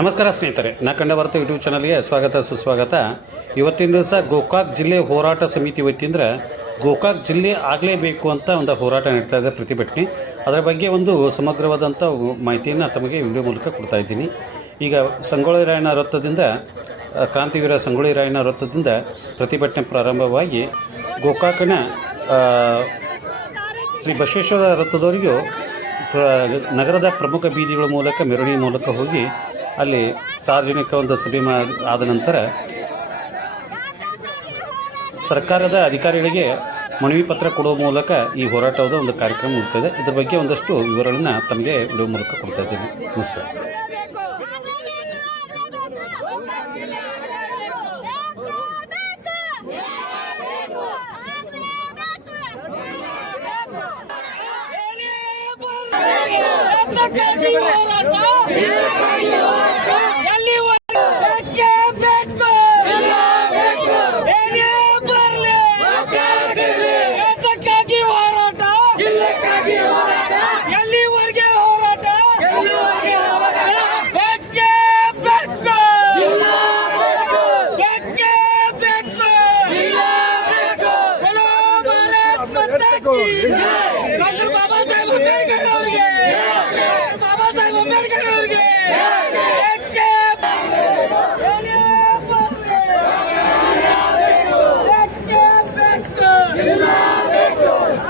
ನಮಸ್ಕಾರ ಸ್ನೇಹಿತರೆ, ನಾ ಕಂಡ ಯೂಟ್ಯೂಬ್ ಚಾನಲ್ಗೆ ಸ್ವಾಗತ, ಸುಸ್ವಾಗತ. ಇವತ್ತಿನ ದಿವಸ ಗೋಕಾಕ್ ಜಿಲ್ಲೆ ಹೋರಾಟ ಸಮಿತಿ ವತಿಯಿಂದ ಗೋಕಾಕ್ ಜಿಲ್ಲೆ ಆಗಲೇಬೇಕು ಅಂತ ಒಂದು ಹೋರಾಟ ನಡೀತಾ ಇದೆ ಪ್ರತಿಭಟನೆ. ಅದರ ಬಗ್ಗೆ ಒಂದು ಸಮಗ್ರವಾದಂಥ ಮಾಹಿತಿಯನ್ನು ತಮಗೆ ವಿಡಿಯೋ ಮೂಲಕ ಕೊಡ್ತಾ ಇದ್ದೀನಿ. ಈಗ ಸಂಗೊಳ್ಳಿ ರಾಯಣ್ಣ ವೃತ್ತದಿಂದ ಕಾಂತಿವೀರ ಸಂಗೊಳ್ಳಿ ರಾಯಣ್ಣ ವೃತ್ತದಿಂದ ಪ್ರತಿಭಟನೆ ಪ್ರಾರಂಭವಾಗಿ ಗೋಕಾಕನ ಶ್ರೀ ಬಸವೇಶ್ವರ ವೃತ್ತದವರಿಗೂ ನಗರದ ಪ್ರಮುಖ ಬೀದಿಗಳ ಮೂಲಕ ಮೆರವಣಿಗೆ ಮೂಲಕ ಹೋಗಿ ಅಲ್ಲಿ ಸಾರ್ವಜನಿಕ ಒಂದು ಸಭೆ ಆದ ನಂತರ ಸರ್ಕಾರದ ಅಧಿಕಾರಿಗಳಿಗೆ ಮನವಿ ಪತ್ರ ಕೊಡುವ ಮೂಲಕ ಈ ಹೋರಾಟದ ಒಂದು ಕಾರ್ಯಕ್ರಮ ಇರ್ತದೆ ಇದರ ಬಗ್ಗೆ ಒಂದಷ್ಟು ವಿವರಗಳನ್ನು ತಮಗೆ ವಿಡಿಯೋ ಮೂಲಕ ಕೊಡ್ತಾ ಇದ್ದೀನಿ. ನಮಸ್ಕಾರ.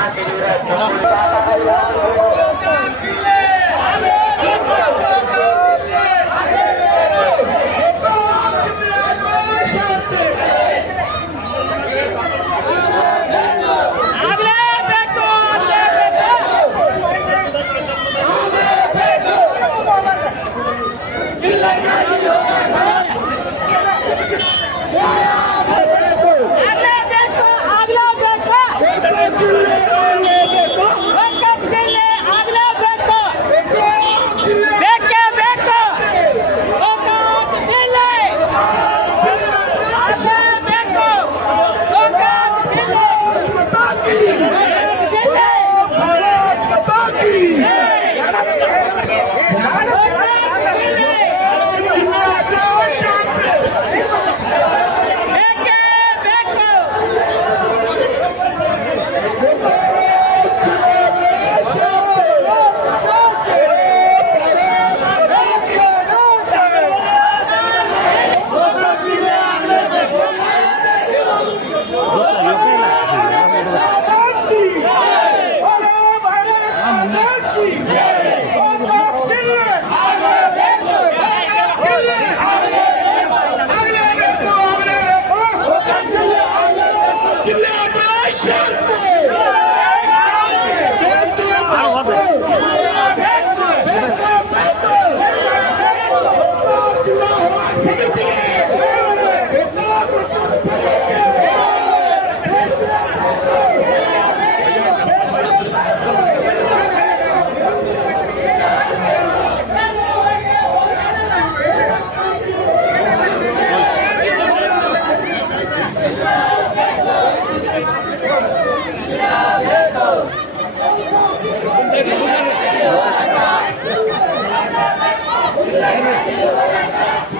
Hadi. Gracias.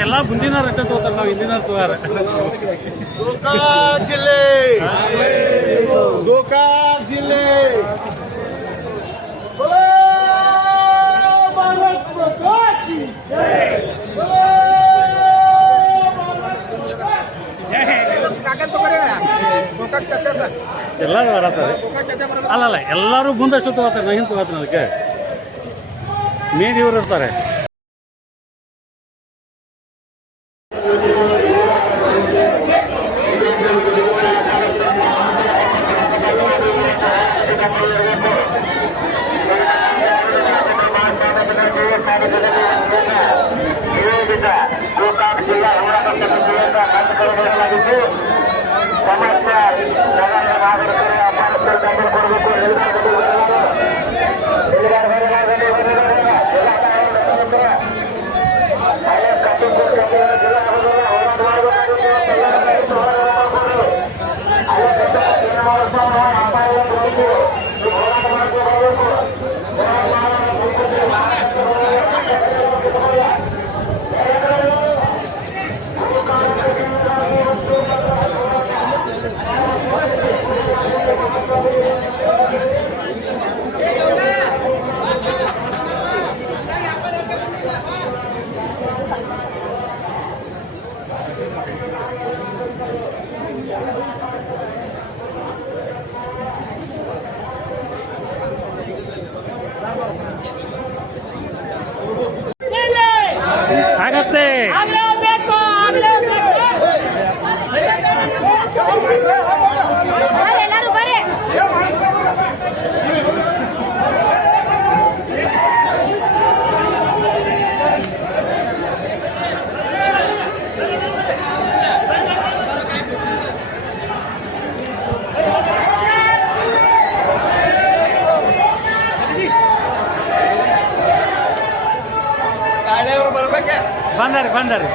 ಎಲ್ಲ ಮುಂದಿನ ರೊಕ್ಕ ತಗೋತಾರೆ ನಾವು ಹಿಂದಿನ ತಗೋರ ಗೋಕಾ ಜಿಲ್ಲೆ! ಗೋಕಾ ಜಿಲ್ಲೆ! ಎಲ್ಲರೂ ಬರತ್ತಾರೆ. ಅಲ್ಲಲ್ಲ ಎಲ್ಲರೂ ಮುಂದಷ್ಟು ತಗೋತಾರೆ ನಾ ಹಿಂದೆ ತಗೋತಾನೆ ಅದಕ್ಕೆ. ಮೇನ್ ಇರ್ತಾರೆ. ಬಂದಾರಿ ಬಂದಾರಿ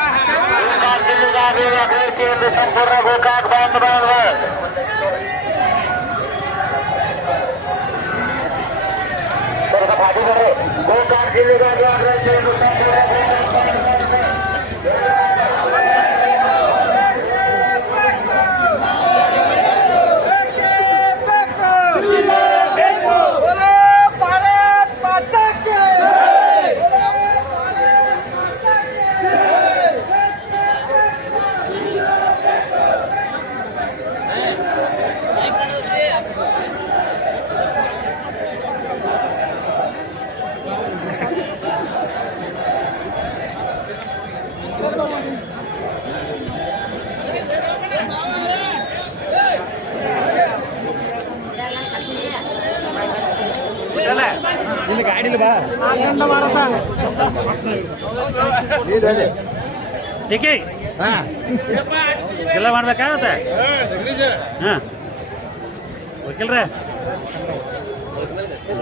ಗೋಕಾಕ್ ಜಿಲ್ಲೆಗಾಗಿ ಅಭಿವೃದ್ಧಿಯಲ್ಲಿ ಸಂಪೂರ್ಣ ಗೋಕಾಕ್ ಬಾಂಡ್ ಬಾಂಧವ ಸ್ವಲ್ಪ ಪಾಟಿ ಬರ್ರಿ ಗೋಕಾಕ್ ಜಿಲ್ಲೆಗಾಗಿ ಅಭಿವೃದ್ಧಿಯಲ್ಲಿ ಸಂಪೂರ್ಣ ಏಕೆ ಎಲ್ಲ ಮಾಡ್ಬೇಕಾಗತ್ತೆ? ಹಾಂ ವಕೀಲ್ರೆ.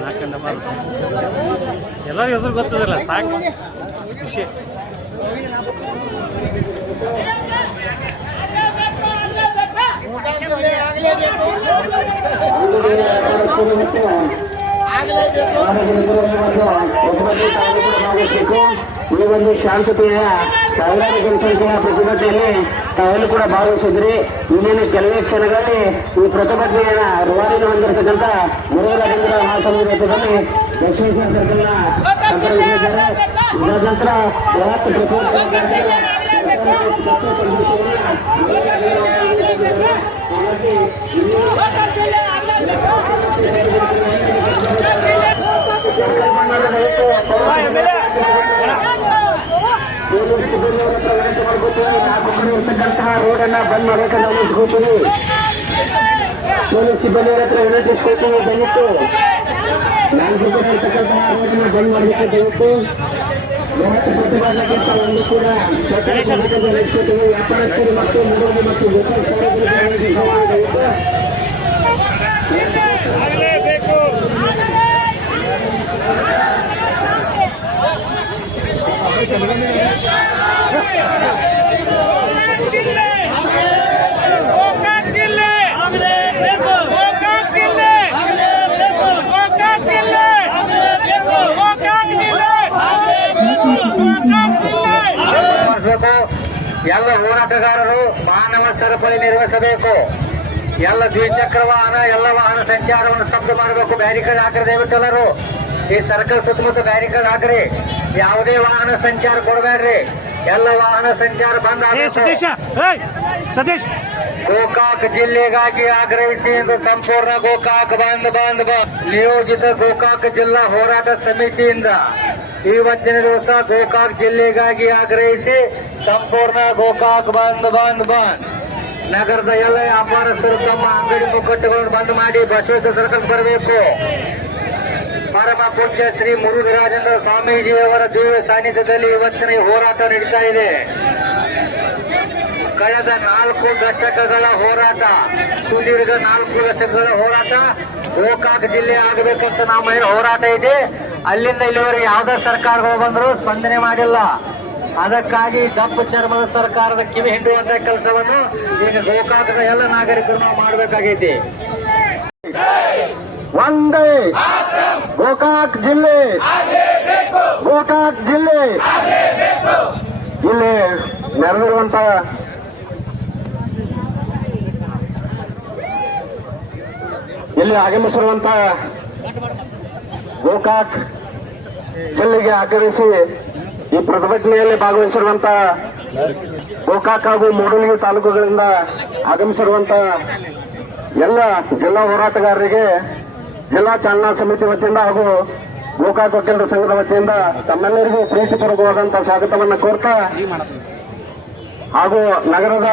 ನಾಲ್ಕಂಡ ಎಲ್ಲರಿಗೂ ಹೆಸರು ಗೊತ್ತದಿಲ್ಲ ಸಾಕು. ಖುಷಿ. ಆಗಲೇಬೇಕು ಭಾಗವಹಿಸಬೇಕು ಈ ಒಂದು ಶಾಂತತೆಯ ಸಾವಿರಾರು ಜನಸಂಖ್ಯೆಯ ಪ್ರತಿಭಟನೆಯಲ್ಲಿ ತಾವೆಲ್ಲೂ ಕೂಡ ಭಾಗವಹಿಸಿದ್ರಿ. ಇಲ್ಲಿನ ಕೆಲವೇ ಕ್ಷಣಗಳಲ್ಲಿ ಈ ಪ್ರತಿಭಟನೆಯನ್ನ ರವಾನೆಯನ್ನು ಹೊಂದಿರತಕ್ಕಂಥ ಗುರುವರಾಜೇಂದ್ರ ಮಹಾಸಭಾ ನೇತೃತ್ವದಲ್ಲಿ ದಕ್ಷಿಣೇಶ್ವರ ಸರ್ಕಲ್ನ ನಂತರ ಬೃಹತ್ ಪ್ರತಿಭಟನೆ ಹಾಗಾಗಿ ಇಲ್ಲಿ ಗೋಕಾಕ್ ಜಿಲ್ಲೆ ಆಗ್ಲೇಬೇಕು ಇರ್ತಕ್ಕಂತಹ ರೋಡ್ ಅನ್ನ ಬಂದ್ ಮಾಡಕ್ಕೆ ನಾವು ನಿಲ್ಸ್ಕೊತೀವಿ ಪೊಲೀಸ್ ಸಿಬ್ಬಂದಿ ಹತ್ರ ವಿನಂತಿಸ್ಕೊತೀವಿ ದಯವಿಟ್ಟು ನಾನು ಇರ್ತಕ್ಕಂತಹ ರೋಡ್ ಬಂದ್ ಮಾಡಲಿಕ್ಕೆ ದಯವಿಟ್ಟು ಬೃಹತ್ ಪ್ರತಿಭಟನೆಗಿಂತ ಒಂದು ಕೂಡ ಸರ್ಕಾರಿ ಸಭೆಗೆ ನಡೆಸ್ಕೊತೀವಿ ವ್ಯಾಪಾರಸ್ಥರು ಮತ್ತು ಮುರುಗಿ ಮತ್ತು ಗೋಪಾಲ್ ಸಾರ್ವಜನಿಕರಿಗೆ ದಯವಿಟ್ಟು ಗೋಕಾಕ್ ಜಿಲ್ಲೆ ಗೋಕಾಕ್ ಜಿಲ್ಲೆ ಗೋಕಾಕ್ ಜಿಲ್ಲೆ ಗೋಕಾಕ್ ಜಿಲ್ಲೆ ಗೋಕಾಕ್ ಜಿಲ್ಲೆ ಮಾಡಿಸಬೇಕು ಎಲ್ಲ ಹೋರಾಟಗಾರರು ಮಾನವ ಸರಪಳಿ ನಿರ್ವಹಿಸಬೇಕು. ಎಲ್ಲ ದ್ವಿಚಕ್ರ ವಾಹನ, ಎಲ್ಲ ವಾಹನ ಸಂಚಾರವನ್ನು ಸ್ತಬ್ಧ ಮಾಡಬೇಕು. ಬ್ಯಾರಿಕೇಡ್ ಹಾಕ್ರಿ ದಯವಿಟ್ಟು ಎಲ್ಲರೂ. ಈ ಸರ್ಕಲ್ ಸುತ್ತಮುತ್ತ ಬ್ಯಾರಿಕೇಡ್ ಹಾಕ್ರಿ. ಯಾವುದೇ ವಾಹನ ಸಂಚಾರ ಕೊಡಬೇಡ್ರಿ. ಎಲ್ಲ ವಾಹನ ಸಂಚಾರ ಬಂದ್ ಸತೀಶ್ ಗೋಕಾಕ್ ಜಿಲ್ಲೆಗಾಗಿ ಆಗ್ರಹಿಸಿ ಎಂದು ಸಂಪೂರ್ಣ ಗೋಕಾಕ್ ಬಂದ್ ಬಂದ್ ಬಂದ್. ನಿಯೋಜಿತ ಗೋಕಾಕ್ ಜಿಲ್ಲಾ ಹೋರಾಟ ಸಮಿತಿಯಿಂದ ಇವತ್ತಿನ ದಿವಸ ಗೋಕಾಕ್ ಜಿಲ್ಲೆಗಾಗಿ ಆಗ್ರಹಿಸಿ ಸಂಪೂರ್ಣ ಗೋಕಾಕ್ ಬಂದ್ ಬಂದ್ ಬಂದ್. ನಗರದ ಎಲ್ಲ ವ್ಯಾಪಾರಸ್ಥರು ತಮ್ಮ ಅಂಗಡಿ ಮುಕ್ಕಟ್ಟುಗಳನ್ನು ಬಂದ್ ಮಾಡಿ ಬಸವೇಶ್ವರ ಸರ್ಕಲ್ ಬರಬೇಕು. ಪರಮ ಪೂಜ್ಯ ಶ್ರೀ ಮುರುಘರಾಜೇಂದ್ರ ಸ್ವಾಮೀಜಿಯವರ ದಿವ್ಯ ಸಾನ್ನಿಧ್ಯದಲ್ಲಿ ಇವತ್ತಿನ ಹೋರಾಟ ನಡೀತಾ ಇದೆ. ಕಳೆದ ನಾಲ್ಕು ದಶಕಗಳ ಹೋರಾಟ, ಸುದೀರ್ಘ ನಾಲ್ಕು ದಶಕಗಳ ಹೋರಾಟ, ಗೋಕಾಕ್ ಜಿಲ್ಲೆ ಆಗಬೇಕಂತ ನಮ್ಮ ಏನು ಹೋರಾಟ ಇದೆ. ಅಲ್ಲಿಂದ ಇಲ್ಲಿವರೆಗೆ ಯಾವುದೇ ಸರ್ಕಾರಗಳು ಬಂದರೂ ಸ್ಪಂದನೆ ಮಾಡಿಲ್ಲ. ಅದಕ್ಕಾಗಿ ದಪ್ಪು ಚರ್ಮದ ಸರ್ಕಾರದ ಕಿವಿ ಹಿಂಡುವಂತ ಕೆಲಸವನ್ನು ಈಗ ಗೋಕಾಕದ ಎಲ್ಲ ನಾಗರಿಕರು ನಾವು ಮಾಡಬೇಕಾಗೈತಿ. ಒಂದೇ ಗೋಕಾಕ್ ಜಿಲ್ಲೆ ಗೋಕಾಕ್ ಜಿಲ್ಲೆ ಇಲ್ಲಿ ನೆರೆದಿರುವಂತ ಇಲ್ಲಿ ಆಗಮಿಸಿರುವಂತ ಗೋಕಾಕ್ ಜಿಲ್ಲೆಗೆ ಆಗಮಿಸಿ ಈ ಪ್ರತಿಭಟನೆಯಲ್ಲಿ ಭಾಗವಹಿಸಿರುವಂತ ಗೋಕಾಕ್ ಹಾಗೂ ಮೂಡಲಗಿ ತಾಲೂಕುಗಳಿಂದ ಆಗಮಿಸಿರುವಂತ ಎಲ್ಲ ಜಿಲ್ಲಾ ಹೋರಾಟಗಾರರಿಗೆ ಜಿಲ್ಲಾ ಚಾಲನಾ ಸಮಿತಿ ವತಿಯಿಂದ ಹಾಗೂ ಗೋಕಾಕ್ ವಕೀಲರ ಸಂಘದ ವತಿಯಿಂದ ತಮ್ಮೆಲ್ಲರಿಗೂ ಪ್ರೀತಿಪೂರ್ವಕವಾದಂತ ಸ್ವಾಗತವನ್ನು ಕೋರ್ತಾ ಹಾಗೂ ನಗರದ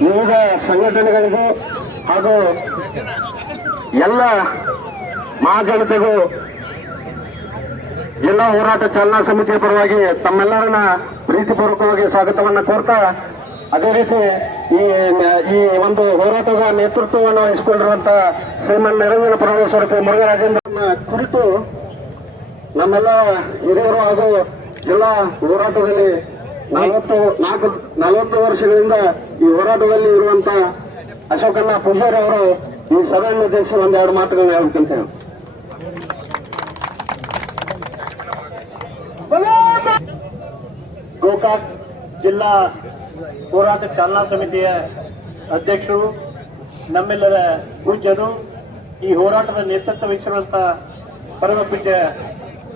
ವಿವಿಧ ಸಂಘಟನೆಗಳಿಗೂ ಹಾಗೂ ಎಲ್ಲ ಮಹಾಜನತೆಗೂ ಜಿಲ್ಲಾ ಹೋರಾಟ ಚಾಲನಾ ಸಮಿತಿಯ ಪರವಾಗಿ ತಮ್ಮೆಲ್ಲರನ್ನ ಪ್ರೀತಿಪೂರ್ವಕವಾಗಿ ಸ್ವಾಗತವನ್ನು ಕೋರ್ತಾ ಅದೇ ರೀತಿ ಈ ಈ ಒಂದು ಹೋರಾಟದ ನೇತೃತ್ವವನ್ನು ವಹಿಸಿಕೊಂಡಿರುವಂತ ಶ್ರೀಮನ್ ನಿರಂಜನ ಪ್ರಭು ಸ್ವರೂಪ ಮುರುಘರಾಜೇಂದ್ರನ ಕುರಿತು ನಮ್ಮೆಲ್ಲ ಹಿರಿಯರು ಹಾಗೂ ಜಿಲ್ಲಾ ಹೋರಾಟದಲ್ಲಿ ನಲವತ್ತು, ನಾಲ್ಕು, ನಲವತ್ತು ವರ್ಷಗಳಿಂದ ಈ ಹೋರಾಟದಲ್ಲಿ ಇರುವಂತ ಅಶೋಕಣ್ಣ ಪೂಜಾರಿ ಅವರು ಈ ಸಭೆಯನ್ನು ಉದ್ದೇಶಿಸಿ ಒಂದೆರಡು ಮಾತುಗಳನ್ನ ಹೇಳ್ಬೇಕಂತ ಹೇಳಿ. ಗೋಕಾಕ್ ಜಿಲ್ಲಾ ಹೋರಾಟ ಚಾಲನಾ ಸಮಿತಿಯ ಅಧ್ಯಕ್ಷರು ನಮ್ಮೆಲ್ಲರ ಪೂಜ್ಯರು ಈ ಹೋರಾಟದ ನೇತೃತ್ವ ವಹಿಸಿರುವಂತಹ ಪರಮ ಪೂಜ್ಯ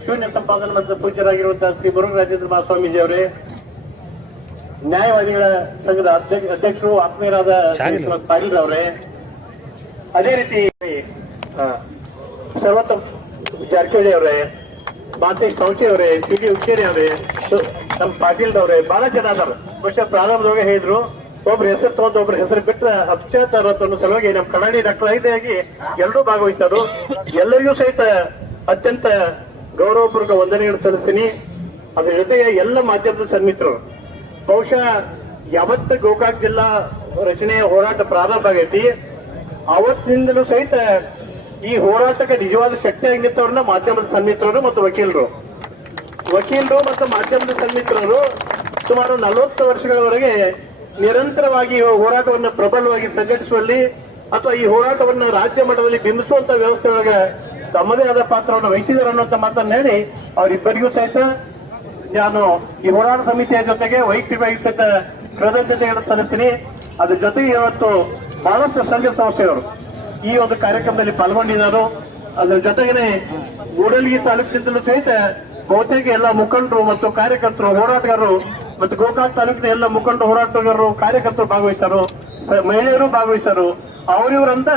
ಶೂನ್ಯ ಸಂಪಾದನೆ ಮತ್ತು ಪೂಜ್ಯರಾಗಿರುವಂತಹ ಶ್ರೀ ಮುರುಘರಾಜೇಂದ್ರ ಮಹಾಸ್ವಾಮೀಜಿ ಅವರೇ ನ್ಯಾಯವಾದಿಗಳ ಸಂಘದ ಅಧ್ಯಕ್ಷ ಅಧ್ಯಕ್ಷರು ಆತ್ಮೀಯರಾದ ಪಾಟೀಲ್ ಅವರೇ ಅದೇ ರೀತಿ ಸರ್ವತ್ತ ಜಾರಕಿಹೊಳಿ ಅವರೇ ಮಾತೇಶ್ ಸೌಚಿ ಅವರೇ ಸಿ ಡಿ ಉಚ್ಚೇರಿ ಅವರೇ ನಮ್ಮ ಪಾಟೀಲ್ ಅವ್ರೆ ಬಹಳ ಜನ ಅದಾರ ಬಹುಶಃ ಪ್ರಾರಂಭದೊಳಗೆ ಹೇಳಿದ್ರು, ಒಬ್ರು ಹೆಸರು ತಗೊಂಡು ಒಬ್ರು ಹೆಸರು ಬಿಟ್ಟರೆ ಅಪಚಾರ ಅನ್ನೋ ಸಲುವಾಗಿ ನಮ್ಮ ಕನ್ನಡಿ ಡಾಕ್ಟರ್ ಐದಾಗಿ ಎಲ್ಲರೂ ಭಾಗವಹಿಸೋರು. ಎಲ್ಲರಿಗೂ ಸಹಿತ ಅತ್ಯಂತ ಗೌರವಪೂರ್ವಕ ವಂದನೆಗಳು ಸಲ್ಲಿಸ್ತೀನಿ. ಅದ್ರ ಜೊತೆಗೆ ಎಲ್ಲ ಮಾಧ್ಯಮದ ಸನ್ಮಿತ್ರರು ಬಹುಶಃ ಯಾವತ್ತ ಗೋಕಾಕ್ ಜಿಲ್ಲಾ ರಚನೆಯ ಹೋರಾಟ ಪ್ರಾರಂಭ ಆಗೈತಿ. ಅವತ್ತಿನಿಂದಲೂ ಸಹಿತ ಈ ಹೋರಾಟಕ್ಕೆ ನಿಜವಾದ ಶಕ್ತಿಯಾಗಿ ಆಗಿತ್ತವ್ರನ್ನ ಮಾಧ್ಯಮದ ಸನ್ಮಿತ್ರರು ಮತ್ತು ವಕೀಲರು. ವಕೀಲರು ಮತ್ತು ಮಾಧ್ಯಮದ ಸನ್ಮಿತ್ರರು ಸುಮಾರು ನಲವತ್ತು ವರ್ಷಗಳವರೆಗೆ ನಿರಂತರವಾಗಿ ಹೋರಾಟವನ್ನು ಪ್ರಬಲವಾಗಿ ಸಂಘಟಿಸುವಲ್ಲಿ ಅಥವಾ ಈ ಹೋರಾಟವನ್ನು ರಾಜ್ಯ ಮಟ್ಟದಲ್ಲಿ ಬಿಂಬಿಸುವಂತ ವ್ಯವಸ್ಥೆ ಒಳಗೆ ತಮ್ಮದೇ ಆದ ಪಾತ್ರವನ್ನು ವಹಿಸಿದರು ಅನ್ನುವಂತ ಮಾತನ್ನು ಹೇಳಿ ಅವರಿಬ್ಬರಿಗೂ ಸಹಿತ ನಾನು ಈ ಹೋರಾಟ ಸಮಿತಿಯ ಜೊತೆಗೆ ವೈಯಕ್ತಿಕವಾಗಿ ಸಹಿತ ಕೃತಜ್ಞತೆಗಳನ್ನು ಸಲ್ಲಿಸ್ತೀನಿ. ಅದ್ರ ಜೊತೆಗೆ ಇವತ್ತು ಬಹಳಷ್ಟು ಸಂಘ ಸಂಸ್ಥೆಯವರು ಈ ಒಂದು ಕಾರ್ಯಕ್ರಮದಲ್ಲಿ ಪಾಲ್ಗೊಂಡಿದ್ದಾರೆ. ಅದ್ರ ಜೊತೆಗೇನೆ ಗೂಡಲ್ಗಿ ತಾಲೂಕಿನಿಂದಲೂ ಸಹಿತ ಬಹುತೇಕ ಎಲ್ಲ ಮುಖಂಡರು ಮತ್ತು ಕಾರ್ಯಕರ್ತರು, ಹೋರಾಟಗಾರರು ಮತ್ತು ಗೋಕಾಕ್ ತಾಲೂಕಿನ ಎಲ್ಲ ಮುಖಂಡರು, ಹೋರಾಟಗಾರರು, ಕಾರ್ಯಕರ್ತರು ಭಾಗವಹಿಸರು ಮಹಿಳೆಯರು ಭಾಗವಹಿಸರು ಅವರಿವರಂತ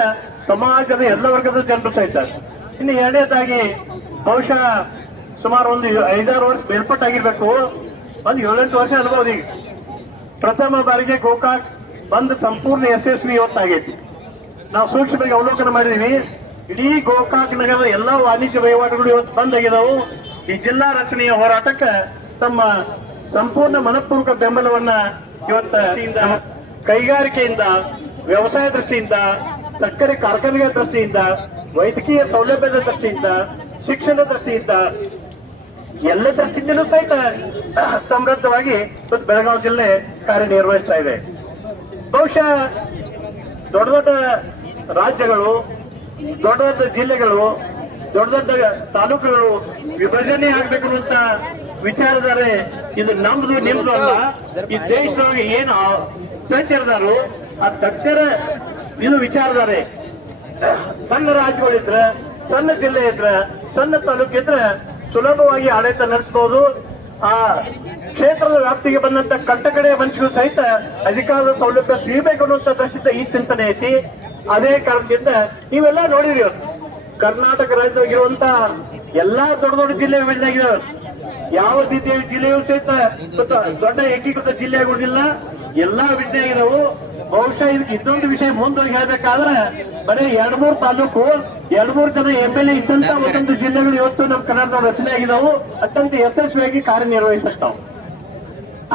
ಸಮಾಜದ ಎಲ್ಲ ವರ್ಗದ ಜನರು ಸಹಿತ. ಇನ್ನು ಎರಡನೇದಾಗಿ ಬಹುಶಃ ಸುಮಾರು ಒಂದು ಐದಾರು ವರ್ಷ ಮೇಲ್ಪಟ್ಟಾಗಿರ್ಬೇಕು. ಒಂದು ಏಳೆಂಟು ವರ್ಷ ಅನ್ಬೋದು ಈಗ. ಪ್ರಥಮ ಬಾರಿಗೆ ಗೋಕಾಕ್ ಬಂದ್ ಸಂಪೂರ್ಣ ಯಶಸ್ವಿ ಇವತ್ತಾಗೈತಿ. ನಾವು ಸೂಕ್ಷ್ಮವಾಗಿ ಅವಲೋಕನ ಮಾಡಿದೀವಿ. ಇಡೀ ಗೋಕಾಕ್ ನಗರದ ಎಲ್ಲ ವಾಣಿಜ್ಯ ವಹಿವಾಟುಗಳು ಇವತ್ತು ಬಂದ್ ಆಗಿದಾವು ಈ ಜಿಲ್ಲಾ ರಚನೆಯ ಹೋರಾಟಕ್ಕೆ ತಮ್ಮ ಸಂಪೂರ್ಣ ಮನಪೂರ್ವಕ ಬೆಂಬಲವನ್ನ ಇವತ್ತ ಕೈಗಾರಿಕೆಯಿಂದ, ವ್ಯವಸಾಯ ದೃಷ್ಟಿಯಿಂದ, ಸಕ್ಕರೆ ಕಾರ್ಖಾನೆಗಳ ದೃಷ್ಟಿಯಿಂದ, ವೈದ್ಯಕೀಯ ಸೌಲಭ್ಯದ ದೃಷ್ಟಿಯಿಂದ ಶಿಕ್ಷಣ ದೃಷ್ಟಿಯಿಂದ ಎಲ್ಲ ದೃಷ್ಟಿಯಿಂದಲೂ ಸಹಿತ ಸಮೃದ್ಧವಾಗಿ ಬೆಳಗಾವಿ ಜಿಲ್ಲೆ ಕಾರ್ಯನಿರ್ವಹಿಸ್ತಾ ಇದೆ. ಬಹುಶಃ ದೊಡ್ಡ ದೊಡ್ಡ ರಾಜ್ಯಗಳು, ದೊಡ್ಡ ದೊಡ್ಡ ಜಿಲ್ಲೆಗಳು ದೊಡ್ಡ ದೊಡ್ಡ ತಾಲೂಕುಗಳು ವಿಭಜನೆ ಆಗ್ಬೇಕು ಅಂತ ವಿಚಾರದಾರೆ ಇದು ನಮ್ದು, ನಿಮ್ದು ಅಲ್ಲ. ಈ ದೇಶದೊಳಗೆ ಏನು ತಜ್ಞರದಾರು ಆ ತಜ್ಞರ ಇದು ವಿಚಾರದಾರೆ ಸಣ್ಣ ರಾಜ್ಯಗಳಿದ್ರೆ ಸಣ್ಣ ಜಿಲ್ಲೆ ಇದ್ರೆ, ಸಣ್ಣ ತಾಲೂಕು ಇದ್ರೆ ಸುಲಭವಾಗಿ ಆಡಳಿತ ನಡೆಸಬಹುದು ಆ ಕ್ಷೇತ್ರದ ವ್ಯಾಪ್ತಿಗೆ ಬಂದಂತ ಕಟ್ಟಕಡೆಯ ಮನುಷ್ಯರು ಸಹಿತ ಅಧಿಕಾರದ ಸೌಲಭ್ಯ ಸಿಗಬೇಕು ಅನ್ನುವಂತ ದೃಷ್ಟಿಯಿಂದ ಈ ಚಿಂತನೆ ಐತಿ. ಅದೇ ಕಾರಣದಿಂದ ನೀವೆಲ್ಲ ನೋಡಿರಿ. ಕರ್ನಾಟಕ ರಾಜ್ಯದಾಗಿರುವಂತ ಎಲ್ಲಾ ದೊಡ್ಡ ದೊಡ್ಡ ಜಿಲ್ಲೆ ವಿಭಜನೆಯಾಗಿದ್ದಾವೆ ಯಾವ ರೀತಿಯ ಜಿಲ್ಲೆಯೂ ಸಹಿತ ದೊಡ್ಡ ಏಕೀಕೃತ ಜಿಲ್ಲೆ ಆಗುವುದಿಲ್ಲ. ಎಲ್ಲಾ ವಿಭಜನೆ ಆಗಿದವು ಬಹುಶಃ ಇದಕ್ಕೆ ಇನ್ನೊಂದು ವಿಷಯ ಮುಂದೋಗಿ ಹೇಳ್ಬೇಕಾದ್ರೆ ಬರೀ ಎರಡ್ ಮೂರ್ ತಾಲೂಕು ಎರಡ್ ಮೂರ್ ಜನ ಎಂ ಎಲ್ ಎ ಇದ್ದಂತ ಒಂದೊಂದು ಜಿಲ್ಲೆಗಳು ಇವತ್ತು ನಮ್ಮ ಕರ್ನಾಟಕ ರಚನೆ ಆಗಿದವು. ಅತ್ಯಂತ ಯಶಸ್ವಿಯಾಗಿ ಕಾರ್ಯನಿರ್ವಹಿಸುತ್ತಾವ.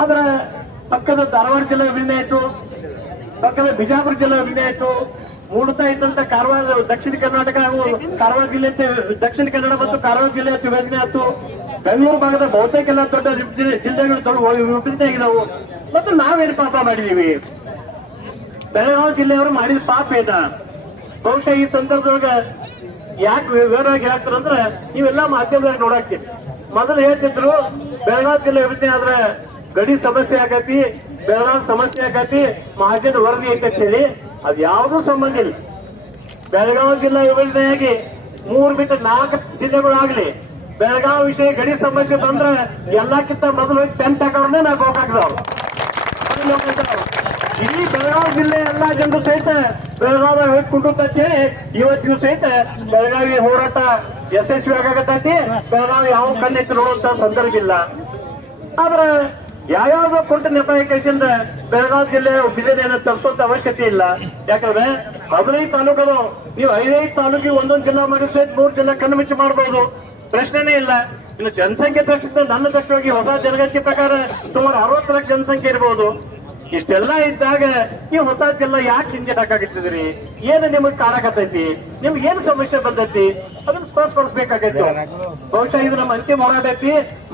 ಆದ್ರ ಪಕ್ಕದ ಧಾರವಾಡ ಜಿಲ್ಲೆ ಅಭಿನಯ ಆಯ್ತು. ಪಕ್ಕದ ಬಿಜಾಪುರ ಜಿಲ್ಲೆ ಅಭಿನಯ ಆಯ್ತು. ಮೂಡ್ತಾ ಇದ್ದಂತ ಕಾರವಾರ, ದಕ್ಷಿಣ ಕರ್ನಾಟಕ ಹಾಗೂ ಕಾರವಾರ ಜಿಲ್ಲೆ ದಕ್ಷಿಣ ಕನ್ನಡ ಮತ್ತು ಕಾರವಾರ ಜಿಲ್ಲೆ ಅಂತ ವಿಭಜನೆ ಆಯ್ತು. ಬೆಂಗಳೂರು ಭಾಗದ ಬಹುತೇಕ ಎಲ್ಲ ದೊಡ್ಡ ಜಿಲ್ಲೆ- ಜಿಲ್ಲೆಗಳು ದೊಡ್ಡ ವಿಭಿನ್ನ ಆಗಿದಾವು ಮತ್ತು ನಾವೇನು ಪಾಪ ಮಾಡಿದೀವಿ? ಬೆಳಗಾವಿ ಜಿಲ್ಲೆಯವರು ಮಾಡಿದ ಪಾಪ ಏನ ಬಹುಶಃ ಈ ಸಂದರ್ಭದೊಳಗ ಯಾಕೆ ವಿವರವಾಗಿ ಹೇಳ್ತಾರಂದ್ರೆ ನೀವೆಲ್ಲ ಮಾಧ್ಯಮದಾಗ ನೋಡಾಕ್ತೀವಿ ಮೊದಲು ಹೇಳ್ತಿದ್ರು, ಬೆಳಗಾವಿ ಜಿಲ್ಲೆ ವಿಭಜನೆ ಆದ್ರೆ ಗಡಿ ಸಮಸ್ಯೆ ಆಗತಿ, ಬೆಳಗಾವಿ ಸಮಸ್ಯೆ ಆಗತಿ, ಮಹಾಜನ ವರದಿ ಐತೆ ಹೇಳಿ. ಅದ್ ಯಾವುದೂ ಸಂಬಂಧ ಇಲ್ಲ. ಬೆಳಗಾವಿ ಜಿಲ್ಲಾ ವಿಭಜನೆಯಾಗಿ ಮೂರು ಬಿಟ್ಟು ನಾಲ್ಕು ಜಿಲ್ಲೆಗಳಾಗ್ಲಿ, ಬೆಳಗಾವಿ ವಿಷಯ ಗಡಿ ಸಮಸ್ಯೆ ಬಂದ್ರೆ ಎಲ್ಲಕ್ಕಿಂತ ಮೊದಲು ಟೆಂಟ್ ಹಾಕೋರ್ನೇ ನಾವು ಗೋಕಾಕ್ದವ್ರು. ಇಡೀ ಬೆಳಗಾವಿ ಜಿಲ್ಲೆ ಎಲ್ಲಾ ಜನರು ಸಹಿತ ಬೆಳಗಾವಿ ಹೋಗಿ ಕುಟುಂಬಕ್ಕೆ ಇವತ್ತಿಗೂ ಸಹಿತ ಬೆಳಗಾವಿ ಹೋರಾಟ ಯಶಸ್ವಿ ಆಗಾಕತ್ತೈತಿ ಬೆಳಗಾವಿ ಯಾವ ಕಣ್ಣೆತ್ತಿ ನೋಡುವಂತ ಸಂದರ್ಭ ಇಲ್ಲ. ಆದ್ರೆ ಯಾವ್ಯಾವ್ದೋ ಕೊಟ್ಟ ಕೈಸಿಂದ ಬೆಳಗಾವಿ ಜಿಲ್ಲೆ ಬಿಜೆಪಿಯನ್ನು ತಪ್ಪಿಸುವಂತ ಅವಶ್ಯಕತೆ ಇಲ್ಲ. ಯಾಕಂದ್ರೆ ಹದಿನೈದು ತಾಲೂಕು ನೀವು ಐದೈದು ತಾಲೂಕಿಗೆ ಒಂದೊಂದು ಜಿಲ್ಲಾ ಮಾಡಿ ಸಹಿತ ಮೂರು ಜಿಲ್ಲಾ ಕಣ್ಣು ಮುಚ್ಚಿ ಮಾಡಬಹುದು ಪ್ರಶ್ನೆನೇ ಇಲ್ಲ. ಇನ್ನು ಜನಸಂಖ್ಯೆ ತಕ್ಷಣ ನನ್ನ ತಕ್ಷಣವಾಗಿ ಹೊಸ ಜನಗಣತಿ ಪ್ರಕಾರ ಸುಮಾರು ಅರವತ್ತು ಲಕ್ಷ ಜನಸಂಖ್ಯೆ ಇರಬಹುದು ಇಷ್ಟೆಲ್ಲ ಇದ್ದಾಗ ನೀವು ಹೊಸ ಜಿಲ್ಲಾ ಯಾಕೆ ಹಿಂದೆ ಹಾಕಾಗಿತ್ತಿದ್ರಿ ಏನು ನಿಮಗೆ ಕಾಡಕತ್ತೈತಿ ನಿಮ್ಗೆ ಏನ್ ಸಮಸ್ಯೆ ಬಂದೈತಿ? ಅದನ್ನ ಸ್ಪಷ್ಟಪಡಿಸ್ಬೇಕಾಗೈತಿ ಬಹುಶಃ ಇದು ನಮ್ಮ ಅಂತಿಮ ಹೋರಾಟ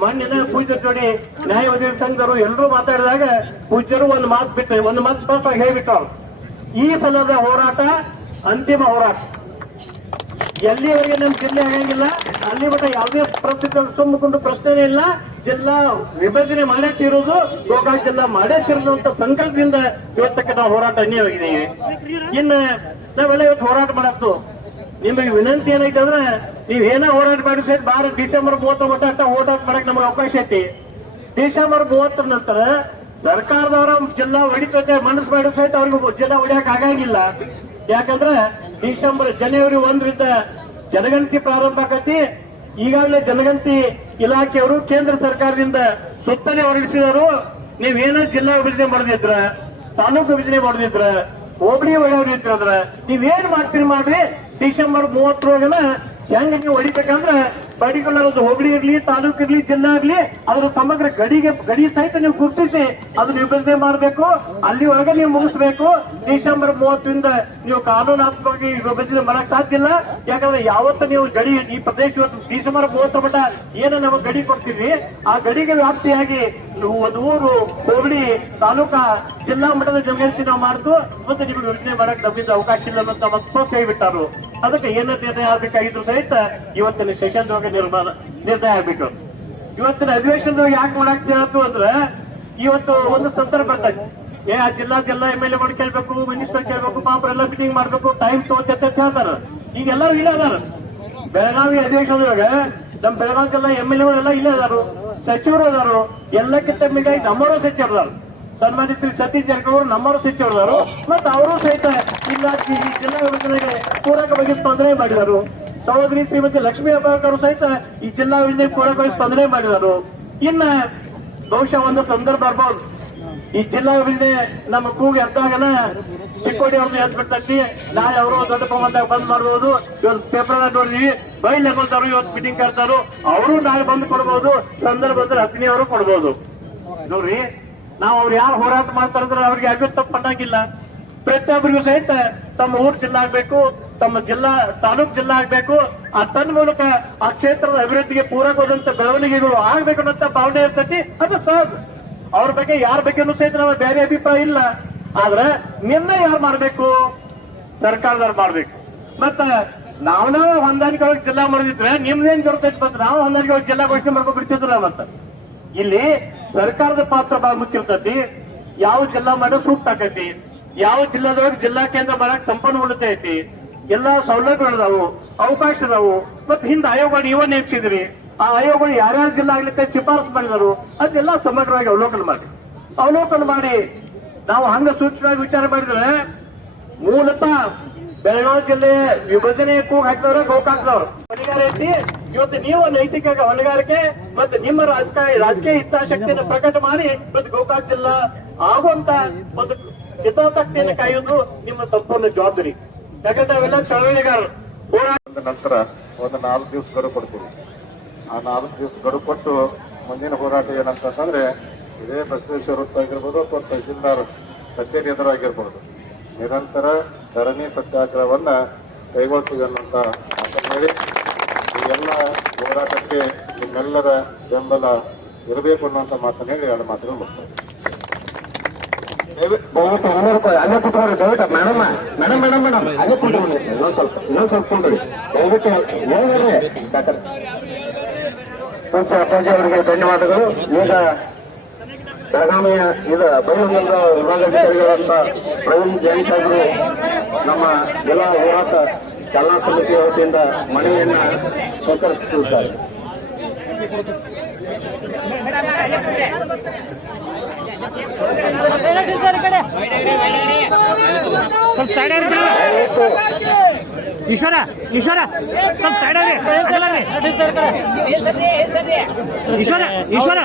ಮಣ್ಣಿನ ಪೂಜ್ಯರ ಜೋಡಿ ನ್ಯಾಯವಾದಿ ಸಂಘರು ಎಲ್ಲರೂ ಮಾತಾಡಿದಾಗ ಪೂಜ್ಯರು ಒಂದು ಮಾತು ಬಿಟ್ಟು, ಒಂದು ಮಾತು ಸ್ಪಷ್ಟವಾಗಿ ಹೇಳ್ಬಿಟ್ಟು ಈ ಸಲದ ಹೋರಾಟ ಅಂತಿಮ ಹೋರಾಟ. ಎಲ್ಲಿವರೆಗೆ ನಮ್ಮ ಜಿಲ್ಲೆ ಆಗಂಗಿಲ್ಲ, ಅಲ್ಲಿ ಮಟ್ಟ ಯಾವುದೇ ಪರಿಸ್ಥಿತಿ ಸುಮ್ಮಕೊಂಡು ಪ್ರಶ್ನೆನೇ ಇಲ್ಲ. ಜಿಲ್ಲಾ ವಿಭಜನೆ ಮಾಡೇ ತೀರೋದು ಗೋಕಾಕ್ ಜಿಲ್ಲಾ ಮಾಡೇ ತೀರೋದು ಸಂಕಲ್ಪದಿಂದ ಇವತ್ತಕ್ಕೆ ನಾವು ಹೋರಾಟ ಅನ್ಯವಾಗಿದ್ದೀವಿ ಇನ್ನ ನಾವೆಲ್ಲ ಇವತ್ತು ಹೋರಾಟ ಮಾಡತ್ತು. ನಿಮಗೆ ವಿನಂತಿ ಏನೈತೆ ಅಂದ್ರೆ ನೀವ್ ಏನೋ ಹೋರಾಟ ಮಾಡಿ ಸಹಿತ ಬಾರ ಡಿಸೆಂಬರ್ ಮೂವತ್ತೊಂಬತ್ತು ಅಂತ ಹೋರಾಟ ಮಾಡಕ್ ನಮಗೆ ಅವಕಾಶ ಐತಿ. ಡಿಸೆಂಬರ್ ಮೂವತ್ತರ ನಂತರ ಸರ್ಕಾರದವರ ಜಿಲ್ಲಾ ಹೊಡಿತೈತೆ ಮನಸ್ಸು ಮಾಡಿ ಸಹಿತ ಅವ್ರಿಗೆ ಜಿಲ್ಲಾ ಹೊಡಿಯಕ್ ಆಗಂಗಿಲ್ಲ. ಯಾಕಂದ್ರೆ ಡಿಸೆಂಬರ್ ಜನವರಿ ಒಂದರಿಂದ ಜನಗಣತಿ ಪ್ರಾರಂಭ ಆಗತಿ ಈಗಾಗಲೇ ಜಲಗಂತಿ ಇಲಾಖೆಯವರು ಕೇಂದ್ರ ಸರ್ಕಾರದಿಂದ ಸುತ್ತನೆ ಹೊರಡಿಸಿದರು. ನೀವೇನೋ ಜಿಲ್ಲಾ ವಿಭಜನೆ ಮಾಡದಿದ್ರ, ತಾಲೂಕು ವಿಭಜನೆ ಮಾಡದಿದ್ರ, ಹೋಬಳಿ ಒಳಗೆ ನೀವೇನ್ ಮಾಡ್ತೀರಿ ಮಾಡ್ರಿ? ಡಿಸೆಂಬರ್ ಮೂವತ್ತರೊಳಗನ ಹೆಂಗ ನೀವು ಹೊಡಿಬೇಕಂದ್ರ ಒಂದು ಹೋಬಳಿ ಇರಲಿ, ತಾಲೂಕ್ ಇರಲಿ, ಜಿಲ್ಲಾ ಇರ್ಲಿ, ಅದರ ಸಮಗ್ರ ಗಡಿಗೆ ಗಡಿ ಸಹಿತ ನೀವು ಗುರುತಿಸಿ ಅದನ್ನ ವಿಭಜನೆ ಮಾಡಬೇಕು. ಅಲ್ಲಿ ಒಳಗೆ ನೀವು ಮುಗಿಸ್ಬೇಕು. ಡಿಸೆಂಬರ್ ಮೂವತ್ತರಿಂದ ನೀವು ಕಾನೂನಾತ್ಮಕವಾಗಿ ವಿಭಜನೆ ಮಾಡಕ್ ಸಾಧ್ಯ ಇಲ್ಲ. ಯಾಕಂದ್ರೆ ಯಾವತ್ತ ನೀವು ಗಡಿ ಈ ಪ್ರದೇಶ ಡಿಸೆಂಬರ್ ಮೂವತ್ತರ ಮಟ್ಟ ಏನ ನಾವು ಗಡಿ ಕೊಡ್ತೀವಿ ಆ ಗಡಿಗೆ ವ್ಯಾಪ್ತಿಯಾಗಿ ಒಂದು ಊರು, ಹೋಬಳಿ, ತಾಲೂಕಾ, ಜಿಲ್ಲಾ ಮಟ್ಟದ ಜಮೀನಿ ನಾವು ಮಾಡ್ತು. ಮತ್ತೆ ನಿಮಗೆ ವಿಭಜನೆ ಮಾಡಕ್ ನಮ್ಮಿಂದ ಅವಕಾಶ ಇಲ್ಲ ಅಂತ ಮತ್ತೆ ಕೈ ಬಿಟ್ಟಾರು. ಅದಕ್ಕೆ ಏನು ನಿರ್ಣಯ ಆಗ್ಬೇಕಾಗಿದ್ರು ಸಹಿತ ಇವತ್ತಿನ ಸೆಷನ್ ನಿರ್ಮಾಣ, ನಿರ್ಣಯ ಆಗ್ಬಿಟ್ಟು ಇವತ್ತಿನ ಅಧಿವೇಶನ ಯಾಕೆ ಮಾಡಕ್ ಹೇಳ್ತು ಅಂದ್ರೆ, ಇವತ್ತು ಒಂದು ಸಂದರ್ಭ ಬಂದಾಗ ಏ, ಆ ಜಿಲ್ಲಾ ಜಿಲ್ಲಾ ಎಂ ಎಲ್ ಎ ಕೇಳ್ಬೇಕು ಮಿನಿಸ್ಟರ್ ಕೇಳ್ಬೇಕು ಪಾಪ ಎಲ್ಲ ಮೀಟಿಂಗ್ ಮಾಡ್ಬೇಕು ಟೈಮ್ ತಗೋತೈತೆ ಅಂತ ಹೇಳ್ತಾರ ಈಗ ಎಲ್ಲರೂ ಇಲ್ಲ ಅದಾರ ಬೆಳಗಾವಿ ಅಧಿವೇಶನದೊಳಗ ನಮ್ ಬೆಳಗಾವಿ ಜಿಲ್ಲಾ ಎಂ ಎಲ್ ಎಲ್ಲ ಇಲ್ಲೇ ಅದಾರು ಸಚಿವರು ಅದಾರು ಎಲ್ಲಕ್ಕಿಂತ ಮಿಗಾಗಿ ನಮ್ಮವರು ಸಚಿವರು ಅದಾರು ಸನ್ಮಾನ್ಯ ಶ್ರೀ ಸತೀಶ್ ಜಾರಕಿಹೊಳಿ ನಮ್ಮವರು ಸಚಿವರು ಅದಾರು ಮತ್ತೆ ಅವರು ಸಹಿತ ಇಲ್ಲ ಈ ಜಿಲ್ಲಾ ಯೋಜನೆಗೆ ಪೂರಕ ಬಗ್ಗೆ ಸ್ಪಂದನೆ ಮಾಡಿದರು. ಸಹೋದರಿ ಶ್ರೀಮತಿ ಲಕ್ಷ್ಮೀ ಹೆಬ್ಬಾಳ್ಕರ್ ಸಹಿತ ಈ ಜಿಲ್ಲಾ ವಿಜಯ ಪೂರಕವಾಗಿ ಸ್ಪಂದನೆ ಮಾಡಿದರು ಇನ್ನ ಬಹುಶಃ ಒಂದು ಸಂದರ್ಭ ಬರ್ಬೋದು. ಈ ಜಿಲ್ಲಾ ವಿಜಯ ನಮ್ಮ ಕೂಗಿ ಆಗಲ್ಲ ಚಿಕ್ಕೋಡಿ ಅವ್ರನ್ನ ಎದ್ದು ಬಿಡ್ತೈತಿ ನಾಳೆ ಅವರು ದೊಡ್ಡ ಪ್ರಮಾಣದಾಗ ಬಂದ್ ಮಾಡಬಹುದು ಇವತ್ತು ಪೇಪರ್ ನೋಡಿದ್ವಿ. ಬೈಲ್ ಹಾಕೊಳ್ತಾರು ಇವತ್ತು ಮೀಟಿಂಗ್ ಕರ್ತಾರು ಅವರು ನಾಳೆ ಬಂದ್ ಕೊಡ್ಬೋದು. ಸಂದರ್ಭ ಅಂದ್ರೆ ಹತ್ತಿನಿ ಅವರು ಕೊಡ್ಬೋದು. ನೋಡ್ರಿ, ನಾವು ಅವ್ರು ಯಾರು ಹೋರಾಟ ಮಾಡ್ತಾರಂದ್ರೆ ಅವ್ರಿಗೆ ಅಭ್ಯರ್ಥ ತಪ್ಪು ಅನ್ನಂಗಿಲ್ಲ ಪ್ರತಿಯೊಬ್ಬರಿಗೂ ಸಹಿತ ತಮ್ಮ ಊರು ಜಿಲ್ಲಾ ಆಗ್ಬೇಕು. ತಮ್ಮ ಜಿಲ್ಲಾ, ತಾಲೂಕ್ ಜಿಲ್ಲಾ ಆಗ್ಬೇಕು. ಆ ತನ್ನ ಮೂಲಕ ಆ ಕ್ಷೇತ್ರದ ಅಭಿವೃದ್ಧಿಗೆ ಪೂರಕವಾದಂತ ಬೆಳವಣಿಗೆಗಳು ಆಗ್ಬೇಕು ಅನ್ನೋ ಭಾವನೆ ಇರ್ತೈತಿ. ಅದು ಸಹಜ. ಅವ್ರ ಬಗ್ಗೆ ಯಾರ ಬಗ್ಗೆನೂ ಸಹಿತ ನಮ್ಮ ಬೇರೆ ಅಭಿಪ್ರಾಯ ಇಲ್ಲ. ಆದ್ರೆ ನಿನ್ನೆ ಯಾರು ಮಾಡ್ಬೇಕು? ಸರ್ಕಾರದವ್ರು ಮಾಡ್ಬೇಕು. ಮತ್ತ ನಾವ್ ನಾವು ಹೊಂದಾಣಿಕೆ ಒಳಗೆ ಜಿಲ್ಲಾ ಮಾಡಿದ್ರೆ ನಿಮ್ದೇನ್ ಬರ್ತೈತಿ ಮತ್ತೆ ನಾವು ಹೊಂದಾಣಿಕೆ ಒಳಗೆ ಜಿಲ್ಲಾ ಘೋಷಣೆ ಮಾಡ್ಬೇಕು ಬಿಡ್ತಿದ್ರ ಮತ್ತ ಇಲ್ಲಿ ಸರ್ಕಾರದ ಪಾತ್ರ ಬಹಳ ಮುಖ್ಯ ಇರ್ತೈತಿ. ಯಾವ ಜಿಲ್ಲಾ ಮಾಡೋ ಸೂಕ್ತ ಆಕೈತಿ ಯಾವ ಜಿಲ್ಲಾದೊಳಗೆ ಜಿಲ್ಲಾ ಕೇಂದ್ರ ಮಾಡಕ್ ಸಂಪನ್ಮೂಲತೆ ಐತಿ. ಎಲ್ಲಾ ಸೌಲಭ್ಯಗಳು ಅದಾವು ಅವಕಾಶ ಅದಾವು ಮತ್ತೆ ಹಿಂದ ಆಯೋಗ ನೀವ ನೇಮಿಸಿದ್ರಿ. ಆ ಆಯೋಗಗಳು ಯಾರ್ಯಾರ ಜಿಲ್ಲಾ ಆಗ್ಲಿಕ್ಕೆ ಶಿಫಾರಸು ಮಾಡಿದರು ಅದೆಲ್ಲ ಸಮಗ್ರವಾಗಿ ಅವಲೋಕನ ಮಾಡಿ. ಅವಲೋಕನ ಮಾಡಿ ನಾವು ಹಂಗ ಸೂಕ್ಷ್ಮವಾಗಿ ವಿಚಾರ ಮಾಡಿದ್ರೆ ಮೂಲತಃ ಬೆಳಗಾವಿ ಜಿಲ್ಲೆ ವಿಭಜನೆ ಕೂಗ್ ಹಾಕಿದವರು ಗೋಕಾಕ್ದವ್ರು. ಹೊಣೆಗಾರ ಐತಿ ಇವತ್ತು ನೀವು ನೈತಿಕ ಹೊಣೆಗಾರಿಕೆ ಮತ್ತೆ ನಿಮ್ಮ ರಾಜಕೀಯ ರಾಜಕೀಯ ಹಿತಾಸಕ್ತಿಯನ್ನು ಪ್ರಕಟ ಮಾಡಿ ಮತ್ತೆ ಗೋಕಾಕ್ ಜಿಲ್ಲಾ ಆಗುವಂತ ಒಂದು ಹಿತಾಸಕ್ತಿಯನ್ನು ಕಾಯುವುದು ನಿಮ್ಮ ಸಂಪೂರ್ಣ ಜವಾಬ್ದಾರಿ. ಯಾಕಂದ್ರೆ ಅವೆಲ್ಲ ಚಳವಳಿಗಾರರು ನಂತರ ಒಂದು ನಾಲ್ಕು ದಿವಸ ಗಡು ಕೊಡ್ತೀವಿ. ಆ ನಾಲ್ಕು ದಿವಸ ಗಡು ಕೊಟ್ಟು ಮುಂದಿನ ಹೋರಾಟ ಏನಂತಂದ್ರೆ ಇದೇ ಬಸವೇಶ್ವರ ವೃತ್ತ ಆಗಿರ್ಬೋದು ಅಥವಾ ತಹಸೀಲ್ದಾರ್ ಕಚೇರಿ ಎದುರಾಗಿರ್ಬೋದು. ನಿರಂತರ ಧರಣಿ ಸತ್ಯಾಗ್ರಹವನ್ನ ಕೈಗೊಳ್ತೀವಿ ಮಾತನ್ನು ಹೇಳಿ ಎಲ್ಲ ಹೋರಾಟಕ್ಕೆ ನಿಮ್ಮೆಲ್ಲರ ಬೆಂಬಲ ಇರಬೇಕು ಅನ್ನುವಂತ ಮಾತನ್ನು ಹೇಳಿ ಎರಡು ಮಾತುಗಳು ಮುಗಿಸ್ತೇವೆ ದಯವಿಟ್ಟು ಎಲ್ಲರೂ ಅಲ್ಲೇ ಕುತ್ಕೊಳ್ರಿ ದಯವಿಟ್ಟು ಮೇಡಮ್ ಮೇಡಮ್ ಮೇಡಮ್ ಮೇಡಮ್ ಅಲ್ಲೇ ಕುಂತ್ಕೊಳ್ಳಿ ಇನ್ನೊಂದ್ ಸ್ವಲ್ಪ ಇನ್ನೊಂದ್ ಸ್ವಲ್ಪ ಕುಂಡ್ರಿ ದಯವಿಟ್ಟು ಹೇಳಿದ್ರಿ ಡಾಕ್ಟರ್ ಅಪ್ಪಾಜಿ ಅವರಿಗೆ ಧನ್ಯವಾದಗಳು ಈಗ ಬೆಳಗಾವಿಯ ಇದು ಬಹಿರಂಗ ವಿಭಾಗಾಧಿಕಾರಿಗಳಂತ ಪ್ರವೀಣ್ ಜೈನ್ ಸಾಹೇಬರು ನಮ್ಮ ಜಿಲ್ಲಾ ಹೋರಾಟ ಚಾಲನಾ ಸಮಿತಿ ವತಿಯಿಂದ ಮನವಿಯನ್ನ ಸ್ವೀಕರಿಸುತ್ತಿದ್ದಾರೆ ಸ್ವಲ್ಪ ಸೈಡ್ ಈಶ್ವರ ಈಶ್ವರ ಸ್ವಲ್ಪ ಸೈಡ್ ಈಶ್ವರ ಈಶ್ವರ.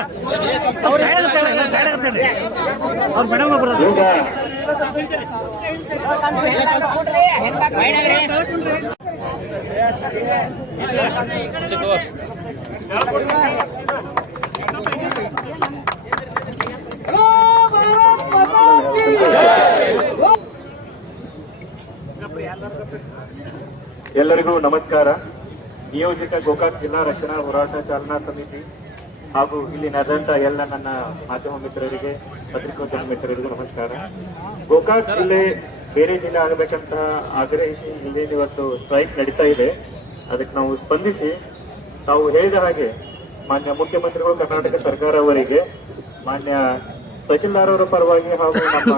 ಸ್ವಲ್ಪ ಅವ್ರು ಮೇಡಮ್ ಬರೋದು ಈಗ ಎಲ್ಲರಿಗೂ ನಮಸ್ಕಾರ. ನಿಯೋಜಿತ ಗೋಕಾಕ್ ಜಿಲ್ಲಾ ರಕ್ಷಣಾ ಹೋರಾಟ ಚಾಲನಾ ಸಮಿತಿ ಹಾಗೂ ಇಲ್ಲಿ ನಡೆದಂತ ಎಲ್ಲ ನನ್ನ ಮಾಧ್ಯಮ ಮಿತ್ರರಿಗೆ, ಪತ್ರಿಕೋದ್ಯಮ ಮಿತ್ರರಿಗೂ ನಮಸ್ಕಾರ. ಗೋಕಾಕ್ ಜಿಲ್ಲೆ ಬೇರೆ ಜಿಲ್ಲೆ ಆಗಬೇಕಂತ ಆಗ್ರಹಿಸಿ ಇಲ್ಲಿ ಇವತ್ತು ಸ್ಟ್ರೈಕ್ ನಡೀತಾ ಇದೆ. ಅದಕ್ಕೆ ನಾವು ಸ್ಪಂದಿಸಿ, ತಾವು ಹೇಳಿದ ಹಾಗೆ ಮಾನ್ಯ ಮುಖ್ಯಮಂತ್ರಿಗಳು ಕರ್ನಾಟಕ ಸರ್ಕಾರ ಅವರಿಗೆ ಮಾನ್ಯ ತಹಶೀಲ್ದಾರ್ ಪರವಾಗಿ ಹಾಗೂ ನಮ್ಮ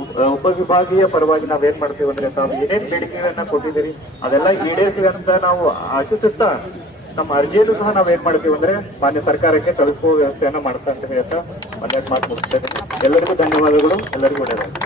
ಉಪ- ಉಪವಿಭಾಗೀಯ ಪರವಾಗಿ ನಾವೇನ್ ಮಾಡ್ತೀವಿ ಅಂದ್ರೆ ತಾವು ಏನೇನ್ ಬೇಡಿಕೆಗಳನ್ನ ಕೊಟ್ಟಿದ್ದೀರಿ, ಅದೆಲ್ಲ ಈಡೇರಿಸಿದೆ ಅಂತ ನಾವು ಆಶಿಸುತ್ತಾ ನಮ್ಮ ಅರ್ಜಿಯನ್ನು ಸಹ ನಾವ್ ಏನ್ ಮಾಡ್ತೀವಿ ಅಂದ್ರೆ ಮಾನ್ಯ ಸರ್ಕಾರಕ್ಕೆ ತಲುಪುವ ವ್ಯವಸ್ಥೆಯನ್ನ ಮಾಡ್ತಾ ಅಂತ ಹೇಳ್ತಾ ಮನೆ ಮಾತು ಮುಗಿಸ್ತೇನೆ ಎಲ್ಲರಿಗೂ ಧನ್ಯವಾದಗಳು, ಎಲ್ಲರಿಗೂ ಒಳ್ಳೆಯದು